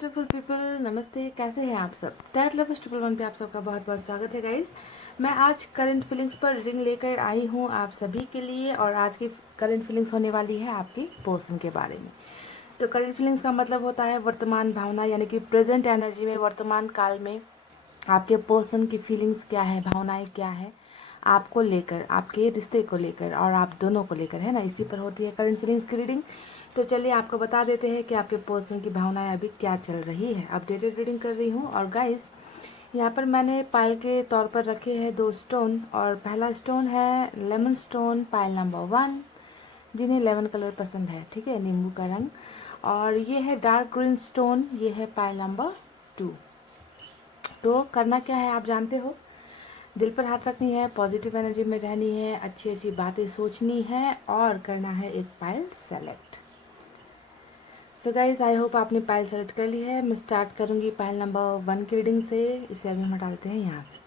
Beautiful people, नमस्ते। कैसे हैं आप सब? टैट लवर्स 111 पे आप सबका बहुत बहुत स्वागत है गाइस। मैं आज करंट फीलिंग्स पर रीडिंग लेकर आई हूँ आप सभी के लिए, और आज की करंट फीलिंग्स होने वाली है आपकी पर्सन के बारे में। तो करंट फीलिंग्स का मतलब होता है वर्तमान भावना, यानी कि प्रेजेंट एनर्जी में, वर्तमान काल में आपके पर्सन की फीलिंग्स क्या है, भावनाएं क्या है आपको लेकर, आपके रिश्ते को लेकर और आप दोनों को लेकर, है ना। इसी पर होती है करंट फीलिंग्स की रीडिंग। तो चलिए आपको बता देते हैं कि आपके पर्सन की भावनाएं अभी क्या चल रही है। अपडेटेड रीडिंग कर रही हूँ। और गाइस, यहाँ पर मैंने पायल के तौर पर रखे हैं 2 स्टोन, और पहला स्टोन है लेमन स्टोन, पायल नंबर 1, जिन्हें लेमन कलर पसंद है, ठीक है, नींबू का रंग। और ये है डार्क ग्रीन स्टोन, ये है पायल नंबर 2। तो करना क्या है आप जानते हो, दिल पर हाथ रखनी है, पॉजिटिव एनर्जी में रहनी है, अच्छी अच्छी बातें सोचनी है और करना है एक pile select. So guys, I hope आपने पायल सेलेक्ट कर ली है। मैं स्टार्ट करूंगी पायल नंबर 1 की रीडिंग से। इसे अभी हम हटा देते हैं यहाँ से।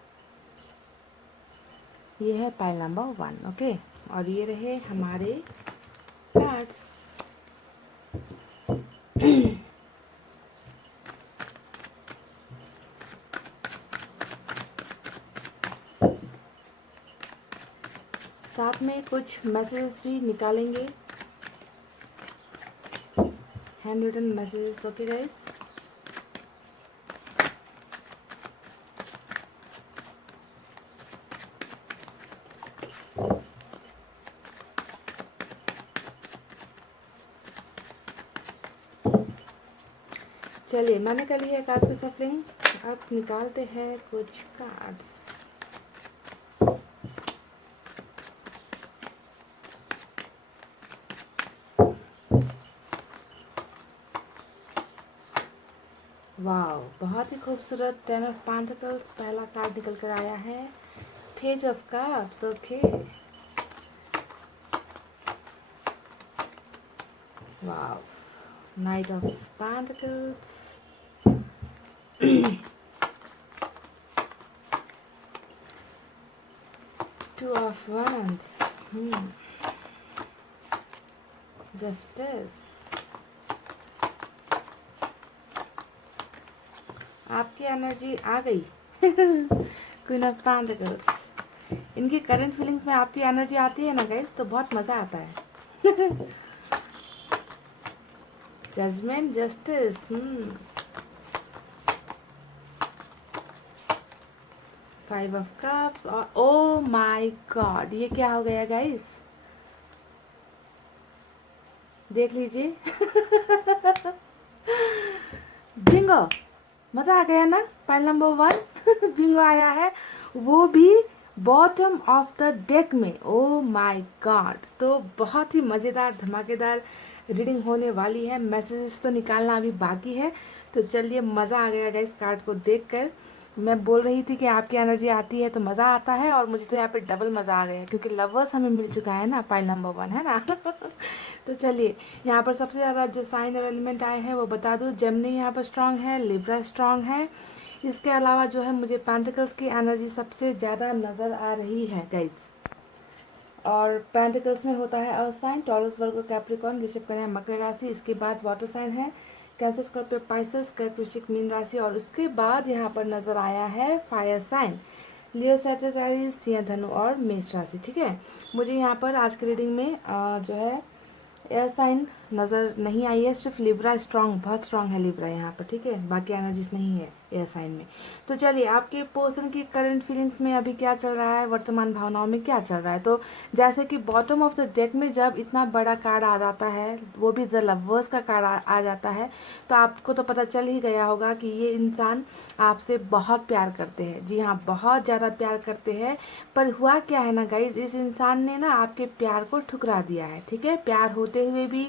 ये है पायल नंबर 1, ओके। और ये रहे हमारे कार्ड्स। साथ में कुछ मैसेजेस भी निकालेंगे, handwritten messages, okay guys. चलिए, मैंने कर ली है कार्ड्स की सफलिंग। अब निकालते हैं कुछ कार्ड्स। वाओ, बहुत ही खूबसूरत 10 ऑफ पेंटिकल्स पहला कार्ड निकल कर आया है। Page of cups, okay. Wow, night of pentacles, 2 of wands, justice. आपकी एनर्जी आ गई। Queen of pentacles. इनकी करंट फीलिंग्स में आपकी एनर्जी आती है ना गाइस, तो बहुत मजा आता है। Judgment, justice, 5 of cups. और ओ माय गॉड, ये क्या हो गया गाइस, देख लीजिए। बिंगो, मजा आ गया ना। पाइल नंबर 1 बिंगो आया है, वो भी बॉटम ऑफ द डेक में। ओ माय गॉड, तो बहुत ही मज़ेदार धमाकेदार रीडिंग होने वाली है। मैसेजेस तो निकालना अभी बाकी है। तो चलिए, मज़ा आ गया गाइस कार्ड को देखकर। मैं बोल रही थी कि आपकी एनर्जी आती है तो मज़ा आता है, और मुझे तो यहाँ पे डबल मज़ा आ गया, क्योंकि लवर्स हमें मिल चुका है ना, पाइल नंबर 1, है ना। तो चलिए, यहाँ पर सबसे ज़्यादा जो साइन और एलिमेंट आए हैं वो बता दूँ। जेमिनी यहाँ पर स्ट्रांग है, लिब्रा स्ट्रांग है। इसके अलावा जो है, मुझे पेंटिकल्स की एनर्जी सबसे ज़्यादा नज़र आ रही है गाइस। और पेंटिकल्स में होता है अर्थ साइन, टॉरस, वर्गो, कैप्रिकॉर्न, वृषभ, कन्या, मकर राशि। इसके बाद वाटर साइन है कैंसर, स्कॉर्पियो, पाइसेस, कर्क, वृश्चिक, मीन राशि। और उसके बाद यहाँ पर नज़र आया है फायर साइन, लियो, सैजिटेरियस, सिंह, धनु और मेष राशि, ठीक है। मुझे यहाँ पर आज की रीडिंग में जो है एयर साइन नज़र नहीं आई है, सिर्फ लिब्रा स्ट्रांग, बहुत स्ट्रांग है लिब्रा यहाँ पर, ठीक है। बाकी एनर्जीज नहीं है एयर साइन में। तो चलिए, आपके पर्सन की करंट फीलिंग्स में अभी क्या चल रहा है, वर्तमान भावनाओं में क्या चल रहा है। तो जैसे कि बॉटम ऑफ द डेक में जब इतना बड़ा कार्ड आ जाता है, वो भी द लवर्स का कार्ड आ जाता है, तो आपको तो पता चल ही गया होगा कि ये इंसान आपसे बहुत प्यार करते हैं। जी हाँ, बहुत ज़्यादा प्यार करते हैं। पर हुआ क्या है ना गाइज, इस इंसान ने ना आपके प्यार को ठुकरा दिया है, ठीक है। प्यार होते हुए भी,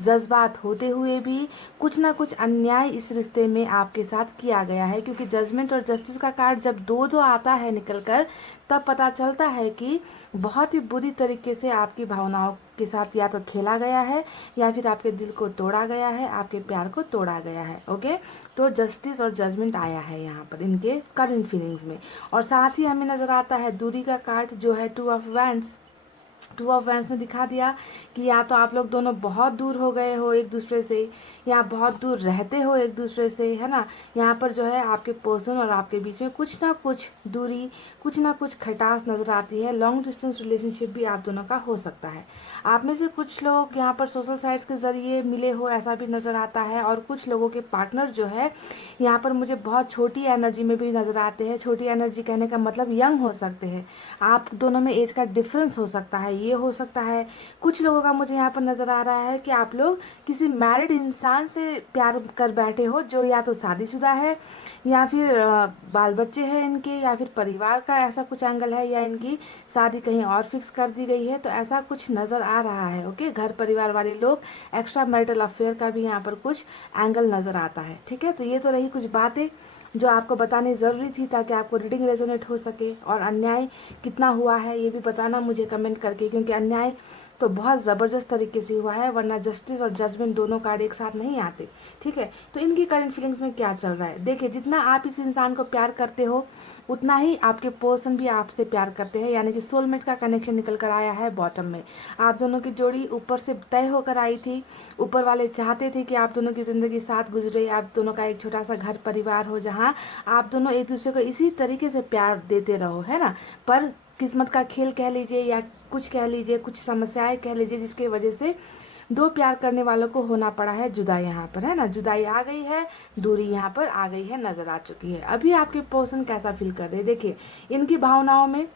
जज्बात होते हुए भी, कुछ ना कुछ अन्याय इस रिश्ते में आपके साथ किया गया है। क्योंकि जजमेंट और जस्टिस का कार्ड जब दो दो आता है निकल कर, तब पता चलता है कि बहुत ही बुरी तरीके से आपकी भावनाओं के साथ या तो खेला गया है, या फिर आपके दिल को तोड़ा गया है, आपके प्यार को तोड़ा गया है, ओके। तो जस्टिस और जजमेंट आया है यहाँ पर इनके करंट फीलिंग्स में। और साथ ही हमें नज़र आता है दूरी का कार्ड, जो है 2 of wands. Two of wands ने दिखा दिया कि या तो आप लोग दोनों बहुत दूर हो गए हो एक दूसरे से, या बहुत दूर रहते हो एक दूसरे से, है ना। यहाँ पर जो है आपके पर्सन और आपके बीच में कुछ ना कुछ दूरी, कुछ ना कुछ खटास नज़र आती है। लॉन्ग डिस्टेंस रिलेशनशिप भी आप दोनों का हो सकता है। आप में से कुछ लोग यहाँ पर सोशल साइट्स के ज़रिए मिले हो, ऐसा भी नज़र आता है। और कुछ लोगों के पार्टनर जो है यहाँ पर मुझे बहुत छोटी एनर्जी में भी नज़र आते हैं। छोटी एनर्जी कहने का मतलब यंग हो सकते हैं, आप दोनों में एज का डिफरेंस हो सकता है, ये हो सकता है। कुछ लोगों का मुझे यहाँ पर नज़र आ रहा है कि आप लोग किसी मैरिड इंसान से प्यार कर बैठे हो, जो या तो शादीशुदा है, या फिर बाल बच्चे हैं इनके, या फिर परिवार का ऐसा कुछ एंगल है, या इनकी शादी कहीं और फिक्स कर दी गई है, तो ऐसा कुछ नज़र आ रहा है। ओके, घर परिवार वाले लोग, एक्स्ट्रा मैरिटल अफेयर का भी यहाँ पर कुछ एंगल नज़र आता है। ठीक है, तो ये तो रही कुछ बातें जो आपको बतानी ज़रूरी थी, ताकि आपको रीडिंग रेजोनेट हो सके। और अन्याय कितना हुआ है ये भी बताना मुझे कमेंट करके, क्योंकि अन्याय तो बहुत ज़बरदस्त तरीके से हुआ है, वरना जस्टिस और जजमेंट दोनों कार्ड एक साथ नहीं आते। ठीक है, तो इनकी करंट फीलिंग्स में क्या चल रहा है देखिए। जितना आप इस इंसान को प्यार करते हो, उतना ही आपके पर्सन भी आपसे प्यार करते हैं, यानी कि सोलमेट का कनेक्शन निकल कर आया है बॉटम में। आप दोनों की जोड़ी ऊपर से तय होकर आई थी। ऊपर वाले चाहते थे कि आप दोनों की ज़िंदगी साथ गुजरे, आप दोनों का एक छोटा सा घर परिवार हो, जहाँ आप दोनों एक दूसरे को इसी तरीके से प्यार देते रहो, है ना। पर किस्मत का खेल कह लीजिए, या कुछ कह लीजिए, कुछ समस्याएं कह लीजिए, जिसके वजह से दो प्यार करने वालों को होना पड़ा है जुदा। यहाँ पर है ना, जुदाई आ गई है, दूरी यहाँ पर आ गई है, नजर आ चुकी है। अभी आपके पर्सन कैसा फील कर रहे हैं देखिए। इनकी भावनाओं में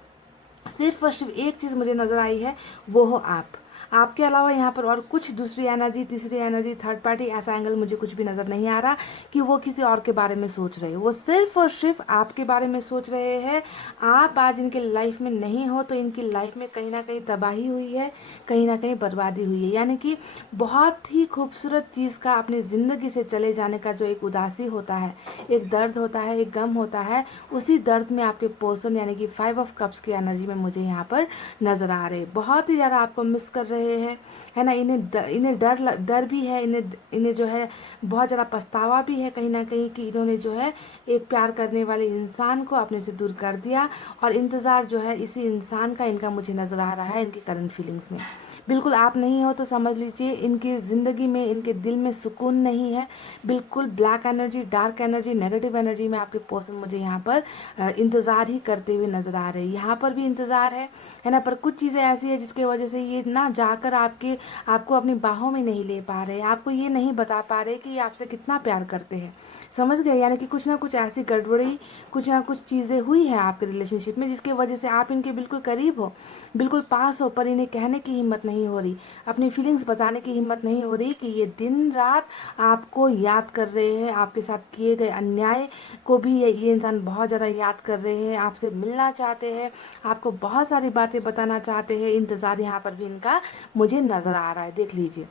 सिर्फ और सिर्फ एक चीज़ मुझे नज़र आई है, वो हो आप। आपके अलावा यहाँ पर और कुछ दूसरी एनर्जी, तीसरी एनर्जी, थर्ड पार्टी, ऐसा एंगल मुझे कुछ भी नज़र नहीं आ रहा कि वो किसी और के बारे में सोच रहे हैं। वो सिर्फ और सिर्फ आपके बारे में सोच रहे हैं। आप आज इनके लाइफ में नहीं हो तो इनकी लाइफ में कहीं ना कहीं तबाही हुई है, कहीं ना कहीं बर्बादी हुई है। यानी कि बहुत ही खूबसूरत चीज़ का अपनी ज़िंदगी से चले जाने का जो एक उदासी होता है, एक दर्द होता है, एक गम होता है, उसी दर्द में आपके पर्सन यानी कि 5 ऑफ कप्स की एनर्जी में मुझे यहाँ पर नज़र आ रहे हैं। बहुत ही ज़्यादा आपको मिस कर रहे हैं, है ना। इन्हें डर भी है, इन्हें जो है बहुत ज़्यादा पछतावा भी है कहीं ना कहीं, कि इन्होंने जो है एक प्यार करने वाले इंसान को अपने से दूर कर दिया। और इंतज़ार जो है इसी इंसान का इनका मुझे नज़र आ रहा है इनकी करंट फीलिंग्स में। बिल्कुल आप नहीं हो तो समझ लीजिए इनकी ज़िंदगी में, इनके दिल में सुकून नहीं है। बिल्कुल black energy, dark energy, negative energy में आपके पर्सन मुझे यहाँ पर इंतज़ार ही करते हुए नज़र आ रहे हैं। यहाँ पर भी इंतज़ार है ना। पर कुछ चीज़ें ऐसी है जिसकी वजह से ये ना जाकर आपको अपनी बाहों में नहीं ले पा रहे, आपको ये नहीं बता पा रहे कि ये आपसे कितना प्यार करते हैं। समझ गए, यानी कि कुछ ना कुछ ऐसी गड़बड़ी, कुछ ना कुछ चीज़ें हुई हैं आपके रिलेशनशिप में, जिसकी वजह से आप इनके बिल्कुल करीब हो, बिल्कुल पास हो, पर इन्हें कहने की हिम्मत नहीं हो रही, अपनी फीलिंग्स बताने की हिम्मत नहीं हो रही कि ये दिन रात आपको याद कर रहे हैं। आपके साथ किए गए अन्याय को भी ये इंसान बहुत ज़्यादा याद कर रहे हैं, आपसे मिलना चाहते हैं, आपको बहुत सारी बातें बताना चाहते हैं। इंतज़ार यहाँ पर भी इनका मुझे नज़र आ रहा है, देख लीजिए,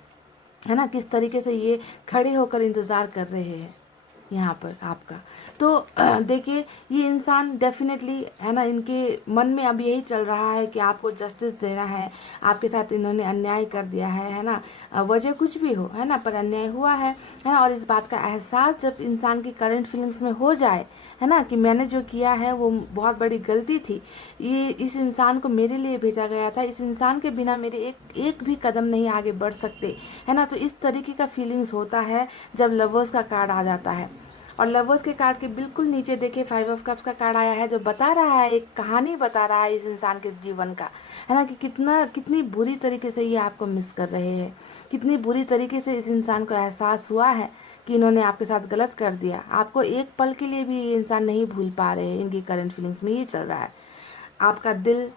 है ना, किस तरीके से ये खड़े होकर इंतज़ार कर रहे हैं यहाँ पर आपका। तो देखिए ये इंसान डेफिनेटली, है ना, इनके मन में अब यही चल रहा है कि आपको जस्टिस देना है, आपके साथ इन्होंने अन्याय कर दिया है ना, वजह कुछ भी हो, है ना, पर अन्याय हुआ है ना। और इस बात का एहसास जब इंसान की करंट फीलिंग्स में हो जाए, है ना, कि मैंने जो किया है वो बहुत बड़ी गलती थी, ये इस इंसान को मेरे लिए भेजा गया था, इस इंसान के बिना मेरे एक भी कदम नहीं आगे बढ़ सकते, है ना। तो इस तरीके का फीलिंग्स होता है जब लवर्स का कार्ड आ जाता है। और लवर्स के कार्ड के बिल्कुल नीचे देखिए 5 ऑफ कप्स का कार्ड आया है, जो बता रहा है, एक कहानी बता रहा है इस इंसान के जीवन का, है ना, कि कितनी बुरी तरीके से ये आपको मिस कर रहे हैं, कितनी बुरी तरीके से इस इंसान को एहसास हुआ है कि इन्होंने आपके साथ गलत कर दिया। आपको एक पल के लिए भी ये इंसान नहीं भूल पा रहे हैं। इनकी करंट फीलिंग्स में ये चल रहा है। आपका दिल,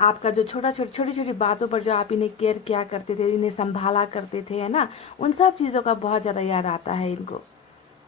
आपका जो छोटी छोटी बातों पर जो आप इन्हें केयर किया करते थे, इन्हें संभाला करते थे, है ना, उन सब चीज़ों का बहुत ज़्यादा याद आता है इनको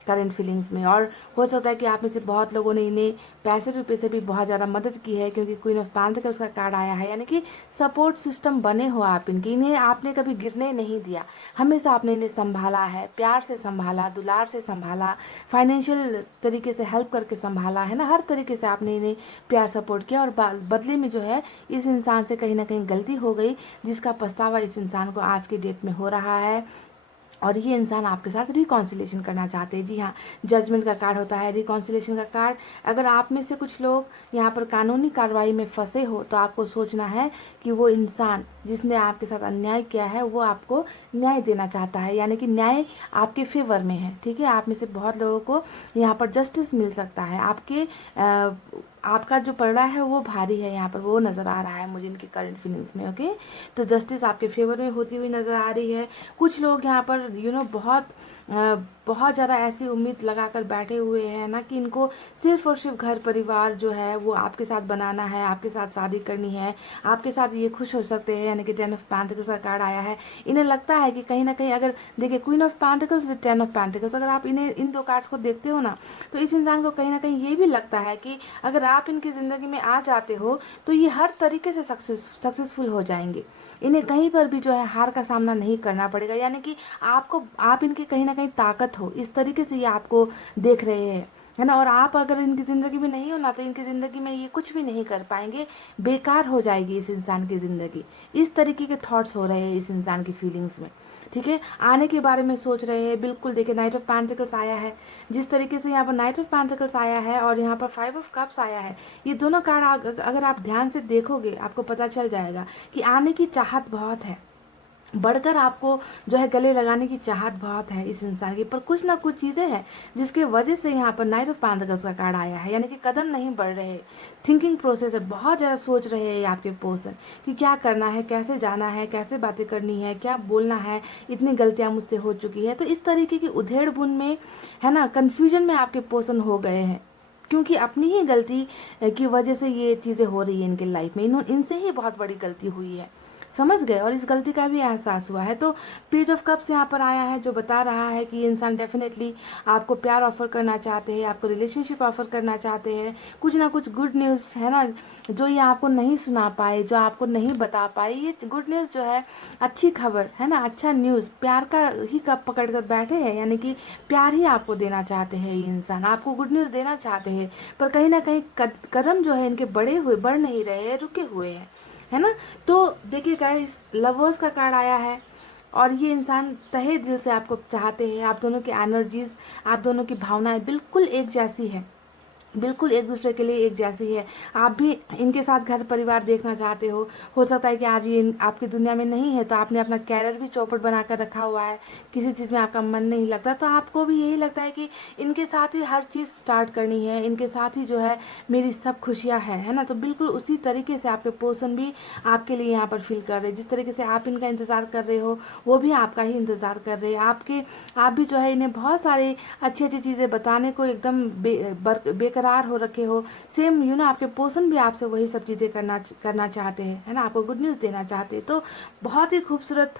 करंट फीलिंग्स में। और हो सकता है कि आप में से बहुत लोगों ने इन्हें पैसे रुपए से भी बहुत ज़्यादा मदद की है, क्योंकि क्वीन ऑफ पेंटिकल्स का कार्ड आया है, यानी कि सपोर्ट सिस्टम बने हो आप इनके। इन्हें आपने कभी गिरने नहीं दिया, हमेशा आपने इन्हें संभाला है, प्यार से संभाला, दुलार से संभाला, फाइनेंशियल तरीके से हेल्प करके संभाला, है ना, हर तरीके से आपने इन्हें प्यार सपोर्ट किया। और बदले में जो है इस इंसान से कहीं ना कहीं गलती हो गई, जिसका पछतावा इस इंसान को आज की डेट में हो रहा है। और ये इंसान आपके साथ रिकॉन्सिलेशन करना चाहते हैं। जी हाँ, जजमेंट का कार्ड होता है, रिकॉन्सिलेशन का कार्ड। अगर आप में से कुछ लोग यहाँ पर कानूनी कार्रवाई में फंसे हो तो आपको सोचना है कि वो इंसान जिसने आपके साथ अन्याय किया है वो आपको न्याय देना चाहता है, यानी कि न्याय आपके फेवर में है। ठीक है, आप में से बहुत लोगों को यहाँ पर जस्टिस मिल सकता है। आपका जो पलड़ा है वो भारी है, यहाँ पर वो नज़र आ रहा है मुझे इनकी करंट फीलिंग्स में। ओके, तो जस्टिस आपके फेवर में होती हुई नज़र आ रही है। कुछ लोग यहाँ पर बहुत ज़्यादा ऐसी उम्मीद लगाकर बैठे हुए हैं ना कि इनको सिर्फ और सिर्फ घर परिवार जो है वो आपके साथ बनाना है, आपके साथ शादी करनी है, आपके साथ ये खुश हो सकते हैं, यानी कि 10 ऑफ पेंटिकल्स का कार्ड आया है। इन्हें लगता है कि कहीं ना कहीं, अगर देखिए queen of pentacles with 10 of pentacles, अगर आप इन दो कार्ड्स को देखते हो ना तो इस इंसान को कहीं ना कहीं ये भी लगता है कि अगर आप इनकी ज़िंदगी में आ जाते हो तो ये हर तरीके से सक्सेसफुल हो जाएंगे। इन्हें कहीं पर भी जो है हार का सामना नहीं करना पड़ेगा, यानी कि आप इनकी कहीं ना कहीं ताकत हो, इस तरीके से ये आपको देख रहे हैं, है ना। और आप अगर इनकी ज़िंदगी में नहीं हो ना तो इनकी ज़िंदगी में ये कुछ भी नहीं कर पाएंगे, बेकार हो जाएगी इस इंसान की ज़िंदगी। इस तरीके के थॉट्स हो रहे हैं इस इंसान की फीलिंग्स में। ठीक है, आने के बारे में सोच रहे हैं, बिल्कुल। देखिए, नाइट ऑफ पेंटिकल्स आया है, जिस तरीके से यहाँ पर नाइट ऑफ पेंटिकल्स आया है और यहाँ पर 5 ऑफ कप्स आया है, ये दोनों कार्ड अगर आप ध्यान से देखोगे आपको पता चल जाएगा कि आने की चाहत बहुत है, बढ़कर आपको जो है गले लगाने की चाहत बहुत है इस इंसान की। पर कुछ ना कुछ चीज़ें हैं जिसके वजह से यहाँ पर नाइट ऑफ पेंटिकल्स का कार्ड आया है, यानी कि कदम नहीं बढ़ रहे, थिंकिंग प्रोसेस है, बहुत ज़्यादा सोच रहे हैं आपके पर्सन कि क्या करना है, कैसे जाना है, कैसे बातें करनी है, क्या बोलना है, इतनी गलतियाँ मुझसे हो चुकी है। तो इस तरीके की उधेड़ बुन में, है ना, कन्फ्यूजन में आपके पर्सन हो गए हैं, क्योंकि अपनी ही गलती की वजह से ये चीज़ें हो रही है इनके लाइफ में। इनसे ही बहुत बड़ी गलती हुई है, समझ गए, और इस गलती का भी एहसास हुआ है। तो पेज ऑफ कप्स यहाँ पर आया है जो बता रहा है कि ये इंसान डेफिनेटली आपको प्यार ऑफर करना चाहते हैं, आपको रिलेशनशिप ऑफर करना चाहते हैं। कुछ ना कुछ गुड न्यूज़, है ना, जो ये आपको नहीं सुना पाए, जो आपको नहीं बता पाए, ये गुड न्यूज़ जो है, अच्छी खबर है ना, अच्छा न्यूज़, प्यार का ही कप पकड़ कर बैठे हैं, यानी कि प्यार ही आपको देना चाहते हैं ये इंसान, आपको गुड न्यूज़ देना चाहते हैं। पर कहीं ना कहीं कदम जो है इनके बढ़ नहीं रहे हैं, रुके हुए हैं, है ना। तो देखिए गाइस, लवर्स का कार्ड आया है और ये इंसान तहे दिल से आपको चाहते हैं। आप दोनों की एनर्जीज, आप दोनों की भावनाएं बिल्कुल एक जैसी है, बिल्कुल एक दूसरे के लिए एक जैसी है। आप भी इनके साथ घर परिवार देखना चाहते हो सकता है कि आज ये आपकी दुनिया में नहीं है तो आपने अपना कैरियर भी चौपट बना कर रखा हुआ है, किसी चीज़ में आपका मन नहीं लगता, तो आपको भी यही लगता है कि इनके साथ ही हर चीज़ स्टार्ट करनी है, इनके साथ ही जो है मेरी सब खुशियाँ है ना। तो बिल्कुल उसी तरीके से आपके पर्सन भी आपके लिए यहाँ पर फील कर रहे हैं, जिस तरीके से आप इनका इंतज़ार कर रहे हो वो भी आपका ही इंतज़ार कर रहे हैं। आप भी जो है इन्हें बहुत सारी अच्छी अच्छी चीज़ें बताने को एकदम बेकरार हो रखे हो। सेम आपके पर्सन भी आपसे वही सब चीज़ें करना चाहते हैं, है ना, आपको गुड न्यूज़ देना चाहते हैं। तो बहुत ही खूबसूरत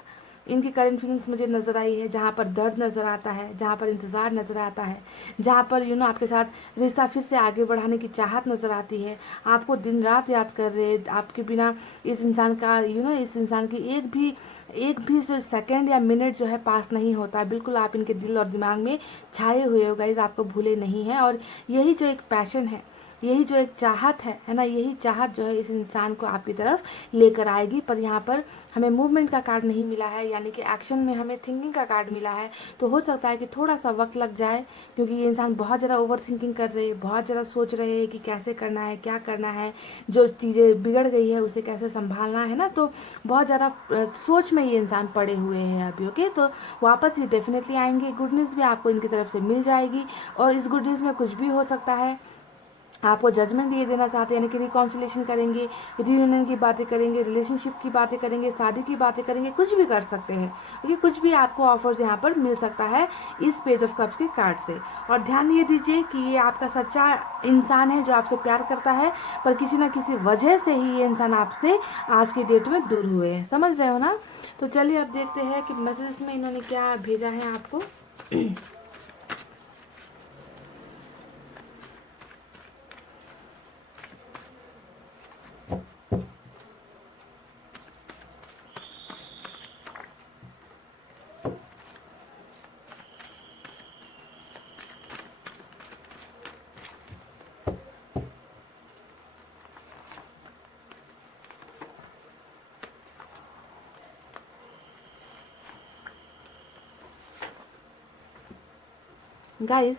इनकी करंट फीलिंग्स मुझे नज़र आई है, जहाँ पर दर्द नज़र आता है, जहाँ पर इंतज़ार नज़र आता है, जहाँ पर आपके साथ रिश्ता फिर से आगे बढ़ाने की चाहत नज़र आती है। आपको दिन रात याद कर रहे, आपके बिना इस इंसान का इस इंसान की एक भी जो सेकंड या मिनट जो है पास नहीं होता। बिल्कुल आप इनके दिल और दिमाग में छाए हुए हो गाइस, आपको भूले नहीं हैं। और यही जो एक पैशन है, यही जो एक चाहत है ना, यही चाहत जो है इस इंसान को आपकी तरफ लेकर आएगी। पर यहाँ पर हमें मूवमेंट का कार्ड नहीं मिला है, यानी कि एक्शन में हमें थिंकिंग का कार्ड मिला है। तो हो सकता है कि थोड़ा सा वक्त लग जाए, क्योंकि ये इंसान बहुत ज़्यादा ओवर थिंकिंग कर रहे हैं, बहुत ज़्यादा सोच रहे हैं कि कैसे करना है, क्या करना है, जो चीज़ें बिगड़ गई है उसे कैसे संभालना है ना। तो बहुत ज़्यादा सोच में ये इंसान पड़े हुए हैं अभी। ओके, तो वापस ये डेफिनेटली आएंगे, गुड न्यूज़ भी आपको इनकी तरफ से मिल जाएगी। और इस गुड न्यूज़ में कुछ भी हो सकता है, आपको जजमेंट ये देना चाहते हैं, यानी कि रिकॉन्सिलेशन करेंगे, रियूनियन की बातें करेंगे, रिलेशनशिप की बातें करेंगे, शादी की बातें करेंगे, कुछ भी कर सकते हैं। क्योंकि कुछ भी आपको ऑफर्स यहाँ पर मिल सकता है इस पेज ऑफ कप्स के कार्ड से। और ध्यान ये दीजिए कि ये आपका सच्चा इंसान है जो आपसे प्यार करता है, पर किसी ना किसी वजह से ही ये इंसान आपसे आज के डेट में दूर हुए हैं, समझ रहे हो ना। तो चलिए अब देखते हैं कि मैसेज में इन्होंने क्या भेजा है आपको। गाइस,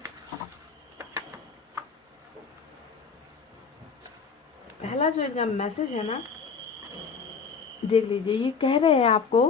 पहला जो इनका मैसेज है ना, देख लीजिए। ये कह रहे हैं आपको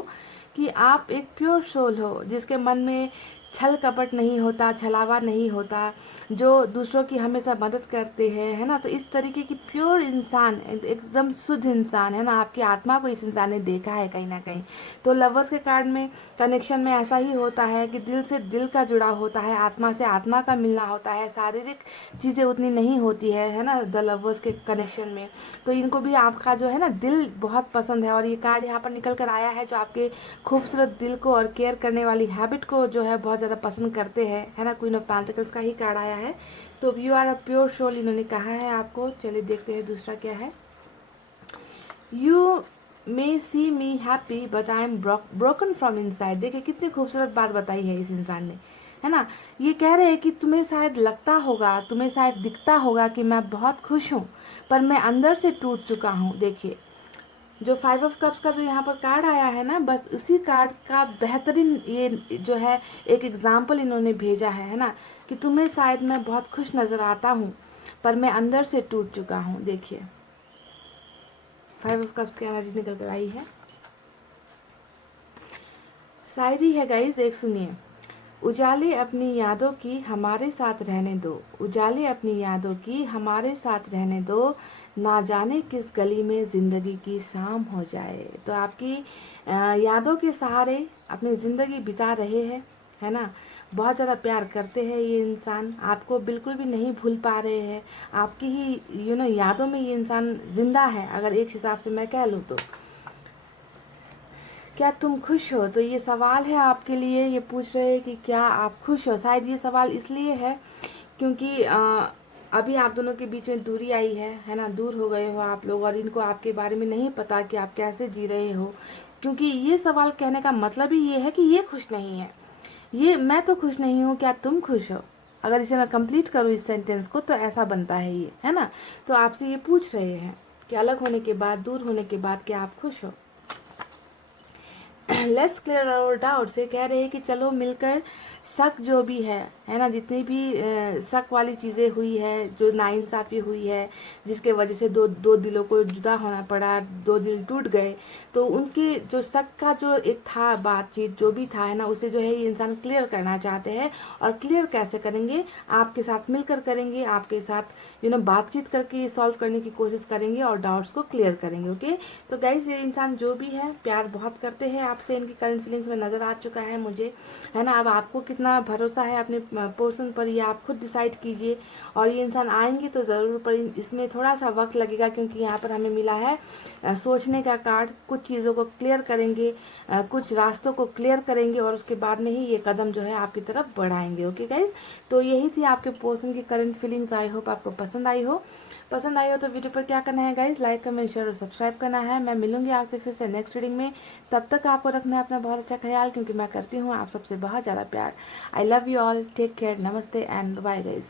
कि आप एक प्योर सोल हो, जिसके मन में छल कपट नहीं होता, छलावा नहीं होता, जो दूसरों की हमेशा मदद करते हैं, है ना। तो इस तरीके की प्योर इंसान, एकदम शुद्ध इंसान है ना। आपकी आत्मा को इस इंसान ने देखा है कहीं ना कहीं। तो लवर्स के कार्ड में, कनेक्शन में ऐसा ही होता है कि दिल से दिल का जुड़ाव होता है, आत्मा से आत्मा का मिलना होता है, शारीरिक चीज़ें उतनी नहीं होती है ना, द लवर्स के कनेक्शन में। तो इनको भी आपका जो है ना दिल बहुत पसंद है। और ये कार्ड यहाँ पर निकल कर आया है, जो आपके खूबसूरत दिल को और केयर करने वाली हैबिट को जो है बहुत ज़्यादा पसंद करते हैं, है ना। क्वीन ऑफ पेंटिकल्स का ही कार्ड आया है। तो you are a pure soul, इन्होंने कहा है आपको। चलिए देखते हैं दूसरा क्या है। You may see me happy but I am broken from inside. देखिए कितनी खूबसूरत बात बताई है इस इंसान ने, है ना। ये कह रहे हैं कि तुम्हें शायद लगता होगा, तुम्हें शायद दिखता होगा कि मैं बहुत खुश हूँ, पर मैं अंदर से टूट चुका हूँ। देखिए जो 5 ऑफ कप्स का जो यहाँ पर कार्ड आया है ना, बस उसी कार्ड का बेहतरीन ये जो है एक एग्जाम्पल इन्होंने भेजा है ना, कि तुम्हें शायद मैं बहुत खुश नज़र आता हूँ, पर मैं अंदर से टूट चुका हूँ। देखिए 5 ऑफ कप्स की एनर्जी निकल कर आई है। शायरी है गाइज, एक सुनिए। उजाले अपनी यादों की हमारे साथ रहने दो, उजाले अपनी यादों की हमारे साथ रहने दो, ना जाने किस गली में ज़िंदगी की शाम हो जाए। तो आपकी यादों के सहारे अपनी ज़िंदगी बिता रहे हैं, है ना। बहुत ज़्यादा प्यार करते हैं ये इंसान, आपको बिल्कुल भी नहीं भूल पा रहे हैं। आपकी ही यादों में ये इंसान ज़िंदा है, अगर एक हिसाब से मैं कह लूँ तो। क्या तुम खुश हो? तो ये सवाल है आपके लिए। ये पूछ रहे हैं कि क्या आप खुश हो। शायद ये सवाल इसलिए है क्योंकि अभी आप दोनों के बीच में दूरी आई है ना। दूर हो गए हो आप लोग, और इनको आपके बारे में नहीं पता कि आप कैसे जी रहे हो। क्योंकि ये सवाल कहने का मतलब ही ये है कि ये खुश नहीं है। ये मैं तो खुश नहीं हूँ, क्या तुम खुश हो? अगर इसे मैं कंप्लीट करूँ इस सेंटेंस को, तो ऐसा बनता है ये, है ना। तो आपसे ये पूछ रहे हैं कि अलग होने के बाद, दूर होने के बाद, क्या आप खुश हो। Let's clear our doubts. ये कह रहे हैं कि चलो मिलकर शक जो भी है ना, जितनी भी शक वाली चीज़ें हुई है, जो नाइंसाफ़ी हुई है, जिसके वजह से दो दो दिलों को जुदा होना पड़ा, दो दिल टूट गए, तो उनके जो शक का जो एक था, बातचीत जो भी था, है ना, उसे जो है ये इंसान क्लियर करना चाहते हैं। और क्लियर कैसे करेंगे? आपके साथ मिलकर करेंगे, आपके साथ बातचीत करके सॉल्व करने की कोशिश करेंगे और डाउट्स को क्लियर करेंगे। ओके, तो गाइज ये इंसान जो भी है प्यार बहुत करते हैं आपसे, इनकी करंट फीलिंग्स में नज़र आ चुका है मुझे, है ना। अब आपको कितना भरोसा है अपने पर्सन पर, ये आप खुद डिसाइड कीजिए। और ये इंसान आएंगे तो ज़रूर, पर इसमें थोड़ा सा वक्त लगेगा, क्योंकि यहाँ पर हमें मिला है सोचने का कार्ड। कुछ चीज़ों को क्लियर करेंगे, कुछ रास्तों को क्लियर करेंगे, और उसके बाद में ही ये कदम जो है आपकी तरफ बढ़ाएंगे। ओके गाइज, तो यही थी आपके पर्सन की करंट फीलिंग्स। आई होप आपको पसंद आई हो। पसंद आई हो तो वीडियो पर क्या करना है गाइज, लाइक कमेंट शेयर और सब्सक्राइब करना है। मैं मिलूंगी आपसे फिर से नेक्स्ट रीडिंग में। तब तक आपको रखना है अपना बहुत अच्छा ख्याल, क्योंकि मैं करती हूँ आप सबसे बहुत ज़्यादा प्यार। I love you all, take care, नमस्ते and bye guys.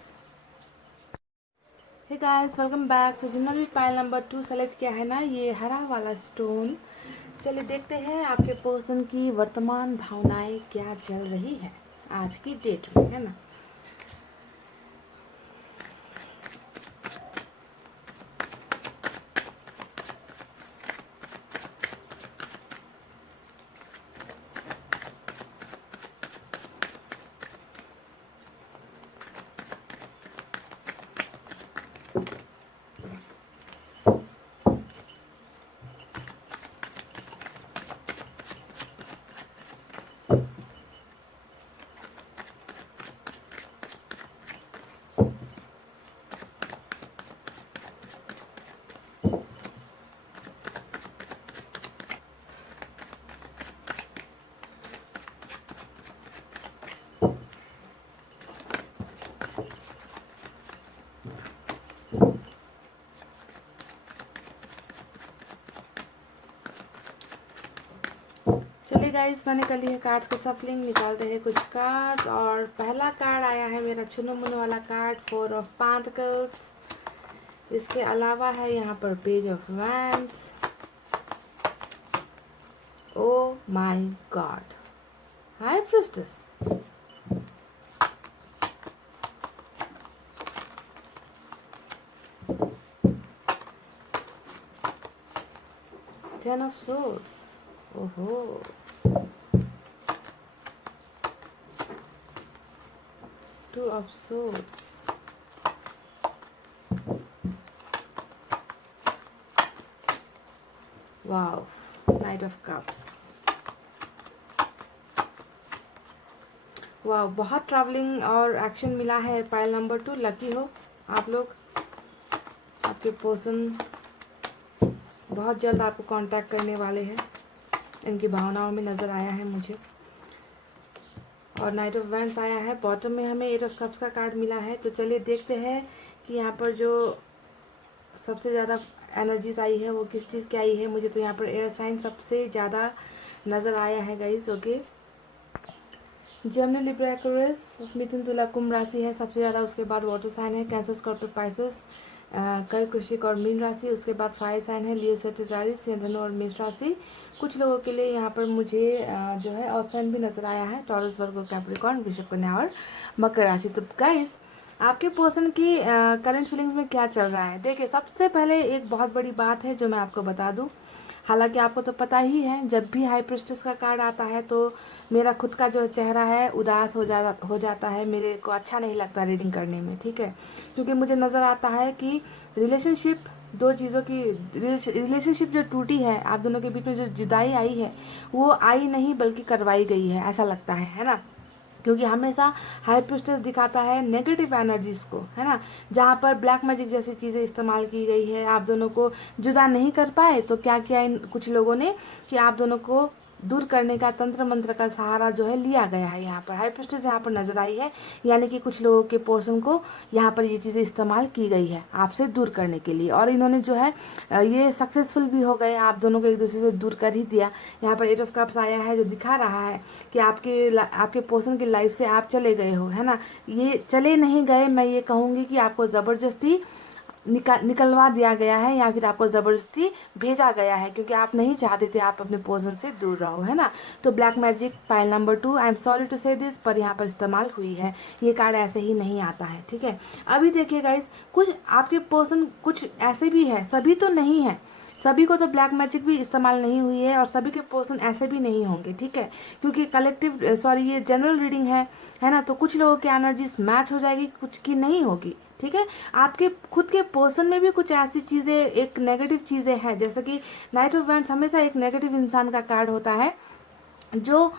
Hey guys, welcome back. So जिन्होंने भी पाइल नंबर 2 सेलेक्ट किया है ना, ये हरा वाला स्टोन, चलिए देखते हैं आपके पर्सन की वर्तमान भावनाएं क्या चल रही है आज की डेट में, है ना। चलिए गाइस, मैंने कर ली है कार्ड्स की सफलिंग। निकालते हैं कुछ कार्ड्स, और पहला कार्ड आया है मेरा छुनो मुनो वाला कार्ड, 4 ऑफ पेंटिकल्स। इसके अलावा है यहाँ पर page of wands. Oh my God, high priestess. 10 of swords. ओहो, Two of swords. Wow, Knight of cups. वाह, बहुत ट्रैवलिंग और एक्शन मिला है पाइल नंबर 2। लकी हो आप लोग, आपके पर्सन बहुत जल्द आपको कांटेक्ट करने वाले हैं, इनकी भावनाओं में नज़र आया है मुझे। और नाइट ऑफ वैंड्स आया है, बॉटम में हमें 8 ऑफ कप्स का कार्ड मिला है। तो चलिए देखते हैं कि यहाँ पर जो सबसे ज़्यादा एनर्जीज आई है वो किस चीज़ की आई है। मुझे तो यहाँ पर एयर साइन सबसे ज़्यादा नज़र आया है guys. Okay, Gemini, Libra, Aquarius, मिथुन, तुला, कुंभ राशि है सबसे ज़्यादा। उसके बाद वाटर साइन है कैंसर, स्कॉर्पियो, पाइसेस, कर्क, वृश्चिक और मीन राशि। उसके बाद फायर साइन है लियो, सजिटेरियस, धनु और मेष राशि। कुछ लोगों के लिए यहाँ पर मुझे जो है और साइन भी नज़र आया है, टॉरस, वर्गो, कैप्रिकॉर्न, वृषभ, कन्या और मकर राशि। तो गाइस, आपके पर्सन की करंट फीलिंग्स में क्या चल रहा है। देखिए, सबसे पहले एक बहुत बड़ी बात है जो मैं आपको बता दूं। हालांकि आपको तो पता ही है, जब भी हाई प्रिस्टेस का कार्ड आता है तो मेरा खुद का जो चेहरा है उदास हो जाता है, मेरे को अच्छा नहीं लगता रीडिंग करने में, ठीक है। क्योंकि मुझे नज़र आता है कि रिलेशनशिप, दो चीज़ों की रिलेशनशिप जो टूटी है, आप दोनों के बीच में जो जुदाई आई है वो आई नहीं बल्कि करवाई गई है, ऐसा लगता है ना। क्योंकि हमेशा हाई प्रिस्टेस दिखाता है नेगेटिव एनर्जीज को, है ना, जहाँ पर ब्लैक मैजिक जैसी चीज़ें इस्तेमाल की गई है। आप दोनों को जुदा नहीं कर पाए तो क्या किया इन कुछ लोगों ने कि आप दोनों को दूर करने का तंत्र मंत्र का सहारा जो है लिया गया है। यहाँ पर हाई प्रिस्टेस यहाँ पर नजर आई है, यानी कि कुछ लोगों के पोर्शन को यहाँ पर ये चीज़ें इस्तेमाल की गई है आपसे दूर करने के लिए, और इन्होंने जो है ये सक्सेसफुल भी हो गए, आप दोनों को एक दूसरे से दूर कर ही दिया। यहाँ पर 8 ऑफ कप्स आया है जो दिखा रहा है कि आपके पोर्शन की लाइफ से आप चले गए हो, है ना। ये चले नहीं गए, मैं ये कहूँगी कि आपको ज़बरदस्ती निकलवा दिया गया है या फिर आपको ज़बरदस्ती भेजा गया है, क्योंकि आप नहीं चाहते थे आप अपने पोर्शन से दूर रहो, है ना। तो black magic pile number 2, I am sorry to say this, पर यहाँ पर इस्तेमाल हुई है। ये कार्ड ऐसे ही नहीं आता है, ठीक है। अभी देखिए गाइस, कुछ आपके पर्सन कुछ ऐसे भी है, सभी तो नहीं है, सभी को तो ब्लैक मैजिक भी इस्तेमाल नहीं हुई है और सभी के पर्सन ऐसे भी नहीं होंगे, ठीक है। क्योंकि कलेक्टिव ये जनरल रीडिंग है ना। तो कुछ लोगों की एनर्जीज मैच हो जाएगी, कुछ की नहीं होगी, ठीक है। आपके खुद के पर्सन में भी कुछ ऐसी चीज़ें, एक नेगेटिव चीज़ें हैं, जैसे कि नाइट ऑफ वैंड्स हमेशा एक नेगेटिव इंसान का कार्ड होता है जो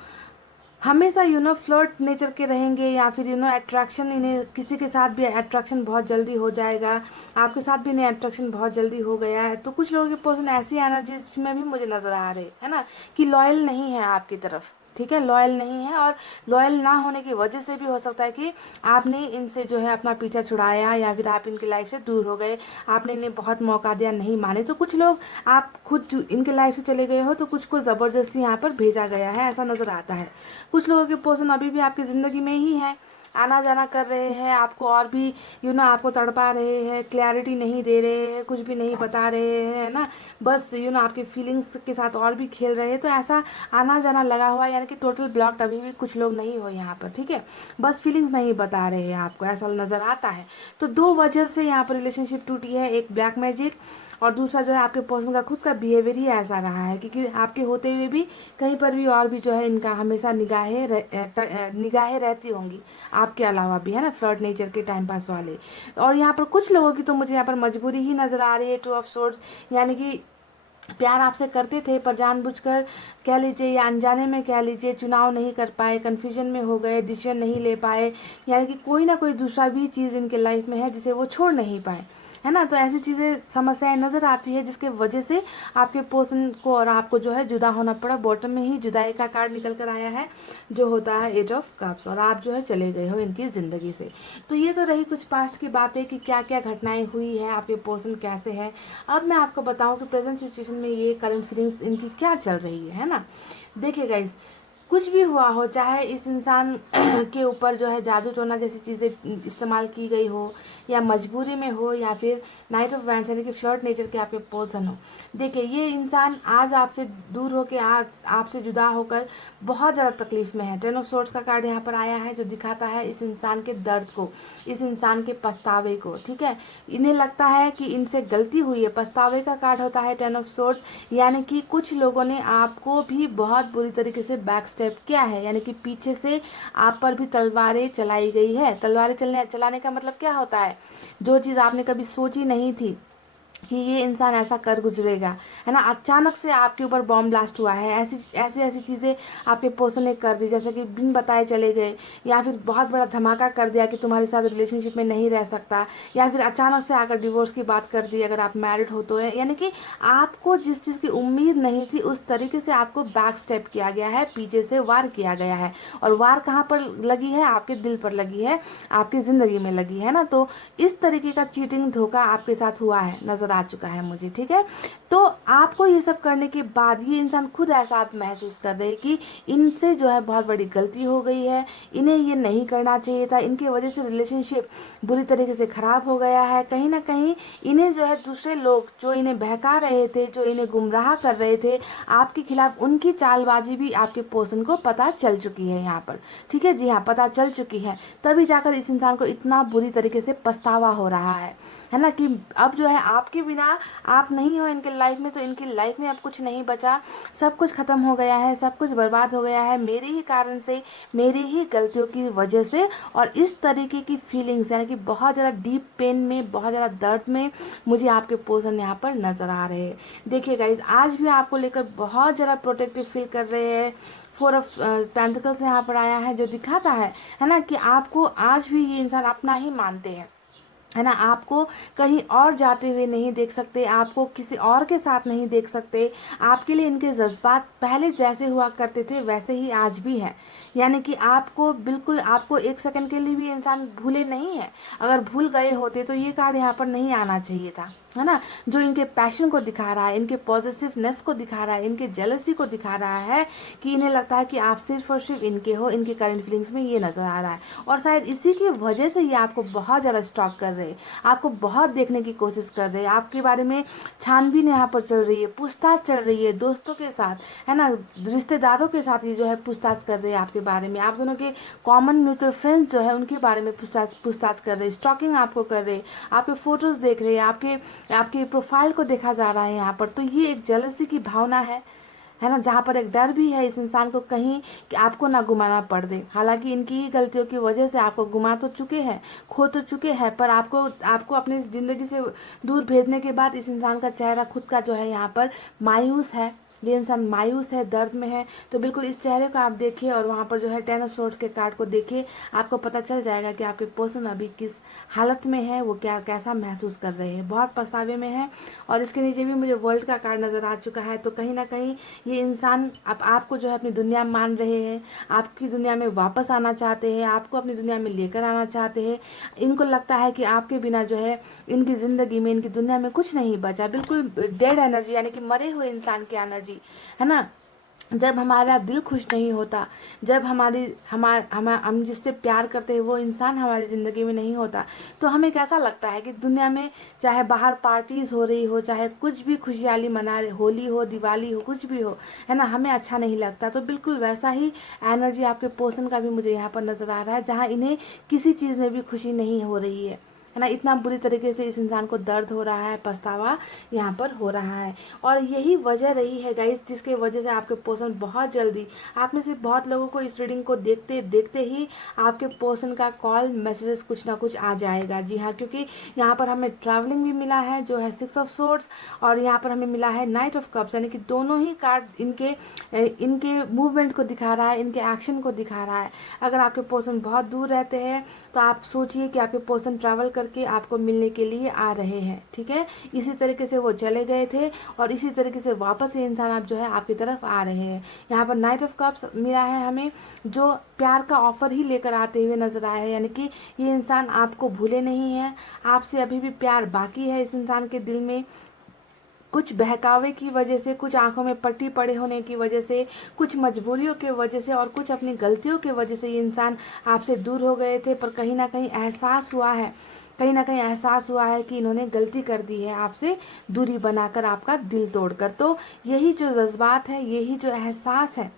हमेशा फ्लर्ट नेचर के रहेंगे, या फिर अट्रैक्शन, इन्हें किसी के साथ भी अट्रैक्शन बहुत जल्दी हो जाएगा। आपके साथ भी इन्हें अट्रैक्शन बहुत जल्दी हो गया है। तो कुछ लोगों के पर्सन ऐसी एनर्जीज में भी मुझे नज़र आ रहे है ना, कि लॉयल नहीं है आपकी तरफ, ठीक है, लॉयल नहीं है। और लॉयल ना होने की वजह से भी हो सकता है कि आपने इनसे जो है अपना पीछा छुड़ाया, या फिर आप इनकी लाइफ से दूर हो गए, आपने इन्हें बहुत मौका दिया, नहीं माने। तो कुछ लोग आप खुद इनके लाइफ से चले गए हो, तो कुछ को ज़बरदस्ती यहाँ पर भेजा गया है, ऐसा नज़र आता है। कुछ लोगों के पर्सन अभी भी आपकी ज़िंदगी में ही है, आना जाना कर रहे हैं, आपको और भी आपको तड़पा रहे हैं, क्लैरिटी नहीं दे रहे हैं, कुछ भी नहीं बता रहे हैं ना, बस आपके फीलिंग्स के साथ और भी खेल रहे हैं। तो ऐसा आना जाना लगा हुआ है, यानी कि टोटल ब्लॉक्ड अभी भी कुछ लोग नहीं हो यहाँ पर, ठीक है। बस फीलिंग्स नहीं बता रहे हैं आपको, ऐसा नज़र आता है। तो दो वजह से यहाँ पर रिलेशनशिप टूटी है, एक ब्लैक मैजिक और दूसरा जो है आपके पर्सन का खुद का बिहेवियर ही ऐसा रहा है, क्योंकि आपके होते हुए भी कहीं पर भी और भी जो है इनका हमेशा निगाहें रहती होंगी आपके अलावा भी, है ना, फ्लर्ट नेचर के टाइम पास वाले। और यहाँ पर कुछ लोगों की तो मुझे यहाँ पर मजबूरी ही नज़र आ रही है, 2 ऑफ सोर्ड्स, यानी कि प्यार आपसे करते थे पर जानबूझकर कह लीजिए या अनजाने में कह लीजिए चुनाव नहीं कर पाए, कन्फ्यूजन में हो गए, डिसीजन नहीं ले पाए, यानी कि कोई ना कोई दूसरा भी चीज़ इनके लाइफ में है जिसे वो छोड़ नहीं पाए, है ना। तो ऐसी चीज़ें समस्याएं नज़र आती है जिसके वजह से आपके पर्सन को और आपको जो है जुदा होना पड़ा। बॉटम में ही जुदाई का कार्ड निकल कर आया है जो होता है 8 ऑफ कप्स, और आप जो है चले गए हो इनकी ज़िंदगी से। तो ये तो रही कुछ पास्ट की बातें कि क्या क्या घटनाएं हुई है, आपके पर्सन कैसे है। अब मैं आपको बताऊं कि प्रेजेंट सिचुएशन में ये करंट फीलिंग्स इनकी क्या चल रही है ना। देखिए गाइस, कुछ भी हुआ हो, चाहे इस इंसान के ऊपर जो है जादू टोना जैसी चीज़ें इस्तेमाल की गई हो, या मजबूरी में हो, या फिर नाइट ऑफ वैंड्स यानी कि फ्लर्ट नेचर के आपके पर्सन हो। देखिए ये इंसान आज आपसे दूर होकर, आज आपसे जुदा होकर बहुत ज़्यादा तकलीफ में है। 10 ऑफ सोर्ड्स का कार्ड यहाँ पर आया है जो दिखाता है इस इंसान के दर्द को, इस इंसान के पछतावे को। ठीक है, इन्हें लगता है कि इनसे गलती हुई है। पछतावे का कार्ड होता है 10 ऑफ सोर्ड्स, यानी कि कुछ लोगों ने आपको भी बहुत बुरी तरीके से बैक स्टेप किया है, यानी कि पीछे से आप पर भी तलवारें चलाई गई है। तलवारें चलाने का मतलब क्या होता है? जो चीज़ आपने कभी सोची नहीं थी कि ये इंसान ऐसा कर गुजरेगा, है ना, अचानक से आपके ऊपर बॉम्ब ब्लास्ट हुआ है। ऐसी चीज़ें आपके पर्सन ने कर दी, जैसे कि बिन बताए चले गए, या फिर बहुत बड़ा धमाका कर दिया कि तुम्हारे साथ रिलेशनशिप में नहीं रह सकता, या फिर अचानक से आकर डिवोर्स की बात कर दी अगर आप मैरिड हो तो। यानी कि आपको जिस चीज़ की उम्मीद नहीं थी उस तरीके से आपको बैक स्टेप किया गया है, पीछे से वार किया गया है। और वार कहाँ पर लगी है? आपके दिल पर लगी है, आपकी ज़िंदगी में लगी है ना। तो इस तरीके का चीटिंग धोखा आपके साथ हुआ है, नज़र आ चुका है मुझे। ठीक है, तो आपको ये सब करने के बाद ये इंसान खुद ऐसा आप महसूस कर रहे हैं कि इनसे जो है बहुत बड़ी गलती हो गई है, इन्हें ये नहीं करना चाहिए था, इनकी वजह से रिलेशनशिप बुरी तरीके से खराब हो गया है। कहीं ना कहीं इन्हें जो है दूसरे लोग जो इन्हें बहका रहे थे, जो इन्हें गुमराह कर रहे थे आपके खिलाफ, उनकी चालबाजी भी आपके पर्सन को पता चल चुकी है यहाँ पर। ठीक है, जी हाँ, पता चल चुकी है। तभी जाकर इस इंसान को इतना बुरी तरीके से पछतावा हो रहा है ना, कि अब जो है आपके बिना आप नहीं हो इनके लाइफ में, तो इनकी लाइफ में अब कुछ नहीं बचा, सब कुछ खत्म हो गया है, सब कुछ बर्बाद हो गया है मेरे ही कारण से, मेरी ही गलतियों की वजह से। और इस तरीके की फीलिंग्स यानी कि बहुत ज़्यादा डीप पेन में, बहुत ज़्यादा दर्द में मुझे आपके पर्सन यहाँ पर नज़र आ रहे हैं। देखिए गाइज, आज भी आपको लेकर बहुत ज़्यादा प्रोटेक्टिव फील कर रहे हैं। 4 ऑफ पेंटिकल्स यहाँ पर आया है जो दिखाता है ना, कि आपको आज भी ये इंसान अपना ही मानते हैं, है ना। आपको कहीं और जाते हुए नहीं देख सकते, आपको किसी और के साथ नहीं देख सकते। आपके लिए इनके जज्बात पहले जैसे हुआ करते थे वैसे ही आज भी हैं। यानी कि आपको बिल्कुल, आपको एक सेकंड के लिए भी इंसान भूले नहीं है। अगर भूल गए होते तो ये कार्ड यहाँ पर नहीं आना चाहिए था, है ना। जो इनके पैशन को दिखा रहा है, इनके पॉजिटिवनेस को दिखा रहा है, इनके जेलसी को दिखा रहा है कि इन्हें लगता है कि आप सिर्फ और सिर्फ इनके हो, इनके करंट फीलिंग्स में ये नज़र आ रहा है। और शायद इसी की वजह से ये आपको बहुत ज़्यादा स्टॉक कर रहे हैं, आपको बहुत देखने की कोशिश कर रहे हैं, आपके बारे में छानबीन यहाँ पर चल रही है, पूछताछ चल रही है दोस्तों के साथ, है ना, रिश्तेदारों के साथ ये जो है पूछताछ कर रहे हैं आपके बारे में। आप दोनों के कॉमन म्यूचुअल फ्रेंड्स जो है उनके बारे में पूछताछ कर रहे हैं, स्टॉकिंग आपको कर रहे हैं, आपके फोटोज़ देख रहे हैं, आपके प्रोफाइल को देखा जा रहा है यहाँ पर। तो ये एक जेलसी की भावना है ना, जहाँ पर एक डर भी है इस इंसान को कहीं कि आपको ना गुमाना पड़ दे। हालांकि इनकी ही गलतियों की वजह से आपको गुमा तो चुके हैं, खो तो चुके हैं, पर आपको अपनी ज़िंदगी से दूर भेजने के बाद इस इंसान का चेहरा खुद का जो है यहाँ पर मायूस है। ये इंसान मायूस है, दर्द में है। तो बिल्कुल इस चेहरे को आप देखिए और वहाँ पर जो है 10 ऑफ सोर्ड्स के कार्ड को देखिए, आपको पता चल जाएगा कि आपके पर्सन अभी किस हालत में है, वो कैसा महसूस कर रहे हैं, बहुत पछतावे में है। और इसके नीचे भी मुझे वर्ल्ड का कार्ड नज़र आ चुका है। तो कहीं ना कहीं ये इंसान अब आपको जो है अपनी दुनिया मान रहे हैं, आपकी दुनिया में वापस आना चाहते हैं, आपको अपनी दुनिया में लेकर आना चाहते हैं। इनको लगता है कि आपके बिना जो है इनकी ज़िंदगी में, इनकी दुनिया में कुछ नहीं बचा, बिल्कुल डेड एनर्जी यानी कि मरे हुए इंसान की एनर्जी, है ना। जब हमारा दिल खुश नहीं होता, जब हम जिससे प्यार करते हैं वो इंसान हमारी ज़िंदगी में नहीं होता, तो हमें कैसा लगता है कि दुनिया में चाहे बाहर पार्टीज हो रही हो, चाहे कुछ भी खुशहाली मना, होली हो, दिवाली हो, कुछ भी हो, है ना, हमें अच्छा नहीं लगता। तो बिल्कुल वैसा ही एनर्जी आपके पर्सन का भी मुझे यहाँ पर नज़र आ रहा है, जहाँ इन्हें किसी चीज़ में भी खुशी नहीं हो रही है ना। इतना बुरी तरीके से इस इंसान को दर्द हो रहा है, पछतावा यहाँ पर हो रहा है। और यही वजह रही है गाइस जिसके वजह से आपके पर्सन बहुत जल्दी, आप में से बहुत लोगों को इस रीडिंग को देखते देखते ही आपके पर्सन का कॉल मैसेजेस कुछ ना कुछ आ जाएगा। जी हाँ, क्योंकि यहाँ पर हमें ट्रैवलिंग भी मिला है जो है 6 ऑफ सोर्ड्स, और यहाँ पर हमें मिला है नाइट ऑफ कप्स, यानी कि दोनों ही कार्ड इनके मूवमेंट को दिखा रहा है, इनके एक्शन को दिखा रहा है। अगर आपके पर्सन बहुत दूर रहते हैं तो आप सोचिए कि आपके पर्सन ट्रैवल करके आपको मिलने के लिए आ रहे हैं। ठीक है, इसी तरीके से वो चले गए थे और इसी तरीके से वापस ये इंसान आप जो है आपकी तरफ आ रहे हैं। यहाँ पर नाइट ऑफ कप्स मिला है हमें, जो प्यार का ऑफर ही लेकर आते हुए नजर आए हैं, यानी कि ये इंसान आपको भूले नहीं है, आपसे अभी भी प्यार बाकी है इस इंसान के दिल में। कुछ बहकावे की वजह से, कुछ आंखों में पट्टी पड़े होने की वजह से, कुछ मजबूरियों की वजह से और कुछ अपनी गलतियों की वजह से ये इंसान आपसे दूर हो गए थे, पर कहीं ना कहीं एहसास हुआ है, कहीं ना कहीं एहसास हुआ है कि इन्होंने गलती कर दी है आपसे दूरी बनाकर, आपका दिल तोड़कर। तो यही जो जज्बात है, यही जो एहसास है,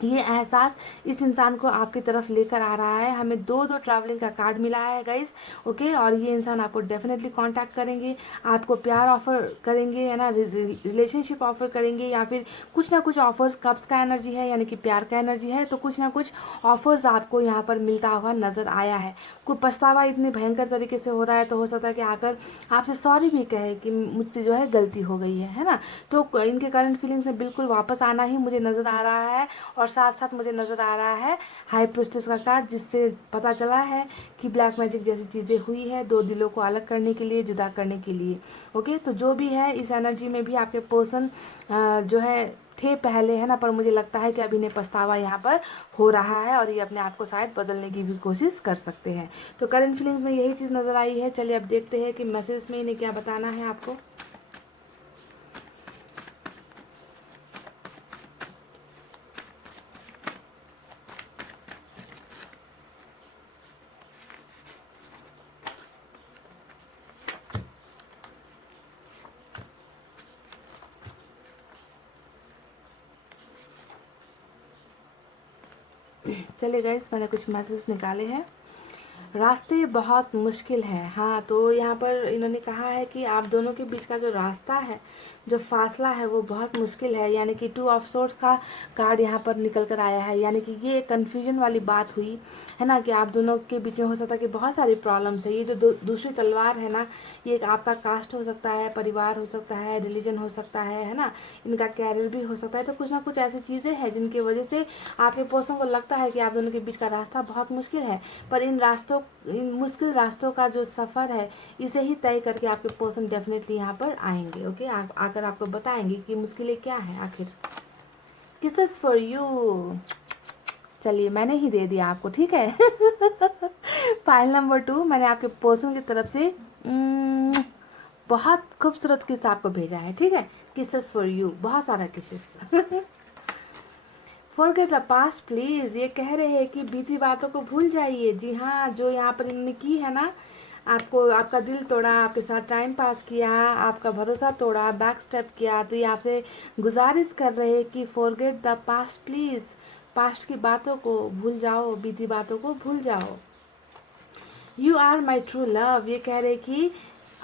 ये एहसास इस इंसान को आपकी तरफ लेकर आ रहा है। हमें दो ट्रैवलिंग का कार्ड मिला है गाइस, ओके। और ये इंसान आपको डेफिनेटली कांटेक्ट करेंगे, आपको प्यार ऑफर करेंगे, है ना, रिलेशनशिप ऑफर करेंगे, या फिर कुछ ना कुछ ऑफर्स, कप्स का एनर्जी है यानी कि प्यार का एनर्जी है, तो कुछ ना कुछ ऑफर्स आपको यहाँ पर मिलता हुआ नजर आया है। कोई पछतावा इतनी भयंकर तरीके से हो रहा है, तो हो सकता है कि आकर आपसे सॉरी भी कहे कि मुझसे जो है गलती हो गई है ना। तो इनके करंट फीलिंग्स में बिल्कुल वापस आना ही मुझे नजर आ रहा है। और साथ साथ मुझे नज़र आ रहा है हाई प्रिस्टेस का कार्ड, जिससे पता चला है कि ब्लैक मैजिक जैसी चीज़ें हुई है दो दिलों को अलग करने के लिए, जुदा करने के लिए, ओके। तो जो भी है, इस एनर्जी में भी आपके पर्सन जो है थे पहले, है ना, पर मुझे लगता है कि अभी इन्हें पछतावा यहाँ पर हो रहा है और ये अपने आप को शायद बदलने की भी कोशिश कर सकते हैं। तो करंट फीलिंग्स में यही चीज़ नज़र आई है। चलिए अब देखते हैं कि मैसेज में इन्हें क्या बताना है आपको। चलिए गाइस, मैंने कुछ मैसेज निकाले हैं। रास्ते बहुत मुश्किल है, हाँ। तो यहाँ पर इन्होंने कहा है कि आप दोनों के बीच का जो रास्ता है, जो फासला है, वो बहुत मुश्किल है। यानी कि 2 ऑफ सोर्ड्स का कार्ड यहाँ पर निकल कर आया है। यानी कि ये एक कन्फ्यूजन वाली बात हुई है ना, कि आप दोनों के बीच में हो सकता है कि बहुत सारी प्रॉब्लम्स है। ये जो दूसरी तलवार है ना, ये एक आपका कास्ट हो सकता है, परिवार हो सकता है, रिलीजन हो सकता है ना, इनका कैरियर भी हो सकता है। तो कुछ ना कुछ ऐसी चीज़ें हैं जिनकी वजह से आपके पर्सन को लगता है कि आप दोनों के बीच का रास्ता बहुत मुश्किल है। पर इन मुश्किल रास्तों का जो सफ़र है, इसे ही तय करके आपके पर्सन डेफिनेटली यहाँ पर आएंगे, ओके। आकर आपको बताएंगे कि मुश्किलें क्या है आखिर। Kisses for you. चलिए, मैंने ही दे दिया आपको, ठीक है। फाइल नंबर 2 मैंने आपके पर्सन की तरफ से बहुत खूबसूरत किस आपको भेजा है, ठीक है। किसेस फॉर यू, बहुत सारा kisses. Forget the past please, ये कह रहे हैं कि बीती बातों को भूल जाइए। जी हाँ, जो यहाँ पर इन्होंने की है ना, आपको, आपका दिल तोड़ा, आपके साथ टाइम पास किया, आपका भरोसा तोड़ा, बैक स्टेप किया, तो ये आपसे गुजारिश कर रहे हैं कि forget the past please, past की बातों को भूल जाओ, बीती बातों को भूल जाओ। You are my true love, ये कह रहे कि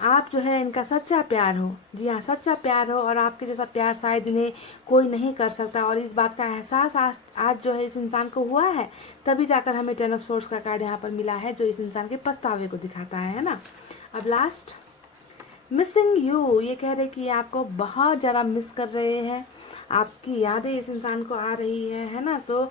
आप जो है इनका सच्चा प्यार हो। जी हाँ, सच्चा प्यार हो, और आपके जैसा प्यार शायद इन्हें कोई नहीं कर सकता। और इस बात का एहसास आज जो है इस इंसान को हुआ है, तभी जाकर हमें 10 ऑफ सोर्ड्स का कार्ड यहाँ पर मिला है, जो इस इंसान के पछतावे को दिखाता है ना। अब लास्ट, मिसिंग यू, ये कह रहे कि आपको बहुत ज़्यादा मिस कर रहे हैं, आपकी यादें इस इंसान को आ रही है ना। सो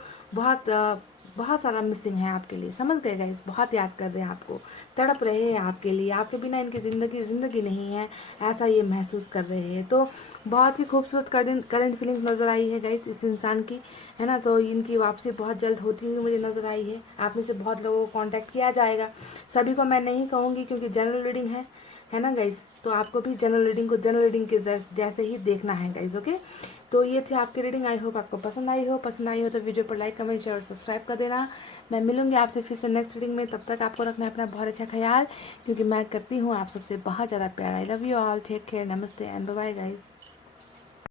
बहुत सारा मिसिंग है आपके लिए, समझ गए गाइस, बहुत याद कर रहे हैं आपको, तड़प रहे हैं आपके लिए, आपके बिना इनकी ज़िंदगी नहीं है, ऐसा ये महसूस कर रहे हैं। तो बहुत ही खूबसूरत करंट फीलिंग्स नज़र आई है गाइस इस इंसान की, है ना। तो इनकी वापसी बहुत जल्द होती हुई मुझे नज़र आई है। आप में से बहुत लोगों को कॉन्टैक्ट किया जाएगा, सभी को मैं नहीं कहूँगी क्योंकि जनरल रीडिंग है ना गाइस। तो आपको भी जनरल रीडिंग को जनरल रीडिंग के जैसे ही देखना है गाइस, ओके। तो ये थी आपकी रीडिंग। आई होप आपको पसंद आई हो तो वीडियो पर लाइक, कमेंट, शेयर और सब्सक्राइब कर देना। मैं मिलूंगी आपसे फिर से नेक्स्ट रीडिंग में। तब तक आपको रखना है अपना बहुत अच्छा ख्याल, क्योंकि मैं करती हूँ आप सबसे बहुत ज़्यादा प्यार। I love you all, take care, नमस्ते एंड बाय बाय गाइस।